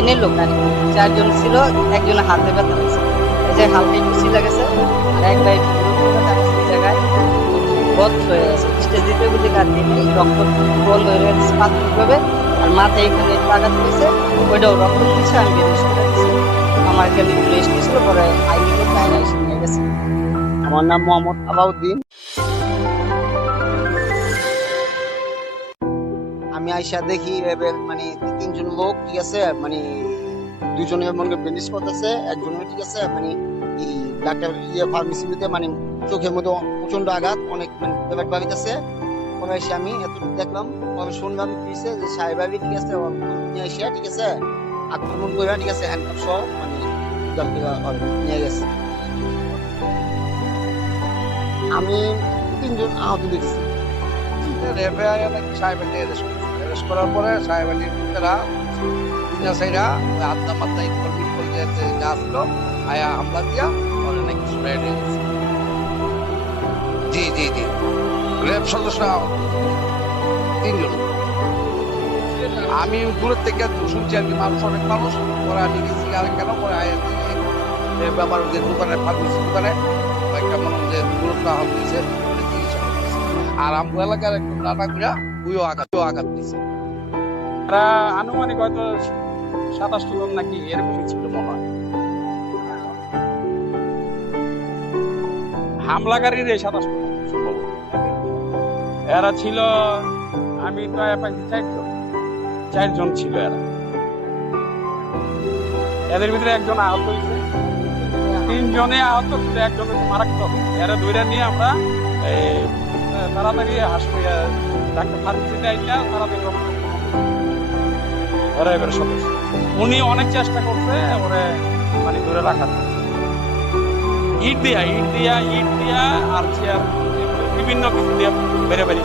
লাইনের লোক আর কি। 4 জন ছিল, একজনের হাতে ব্যথা হয়েছে, এই যে হালকা একটু ছিলা গেছে, আর এক ভাই এই জায়গায় বধ হয়ে গেছে। স্টেজ দিতে বুঝে কাট দিয়ে নেই, রক্ত বন্ধ হয়ে গেছে প্রাথমিকভাবে, আর মাথায় এখানে একটু আঘাত হয়েছে, ওইটাও রক্ত দিচ্ছে, আমি বেরিয়ে করে দিচ্ছি। আমার এখানে একটু রেস্ট ছিল, পরে আইনি করতে আইনা এসে নিয়ে গেছে। আমার নাম মোহাম্মদ আলাউদ্দিন। আমি আইসা দেখি মানে 3 জন লোক, ঠিক আছে, মানে 2জনের মনে ব্যান্ডেজ করতেছে, একজনের ঠিক আছে মানে এই ডাক্তার ফার্মেসিতে মানে চোখের মধ্যে প্রচন্ড আঘাত, অনেক মানে পেট ভাবিতেছে। পরে এসে আমি এত দেখলাম, পরে শুনলাম কি হয়েছে যে সাহেবাবি ঠিক আছে নিয়ে এসে ঠিক আছে আক্রমণ করে ঠিক আছে হ্যান্ডকাপ সহ মানে নিয়ে গেছে। আমি 3জন আহত দেখছি। অ্যারেস্ট করার পরে সাহেবালির লোকেরা সাইরা আত্মা মাত্রা ইনফরমেট করে যে আসলো আয়া হামলা দিয়া ওরা নাকি ছুড়ে নিয়ে গেছে। জি জি জি, র্যাব সদস্যরা 3জন। আমি দূরের থেকে শুনছি আর কি, অনেক মানুষ ওরা নিয়ে গেছি। আর কেন করে আয়া ব্যাপার যে দোকানে ফার্মেসি দোকানে কেমন যে দূরত্ব আহত দিয়েছে, আর আমগো এলাকার একটু রান্না করিয়া ওইও আঘাত দিয়েছে। তারা আনুমানিক হয়তো 27 জন নাকি এরকমই ছিল মনে হয়। হামলাকারীর এই 27 জন সম্ভব। এরা ছিল, আমি তো পাইছি 4 জন ছিল এরা। এদের ভিতরে একজন আহত হয়েছে, 3 জনে আহত, কিন্তু একজন হচ্ছে মারাত্মক। এরা ধরে নিয়ে আমরা তাড়াতাড়ি হাসপাতাল ডাক্তার ফার্মেসিতে আইনা তাড়াতাড়ি ওরা এবারে সদস্য। উনি অনেক চেষ্টা করছে ওরে মানে ধরে রাখার, ইট দিয়া আর চেয়ার বিভিন্ন কিছু দিয়ে বেড়ে করে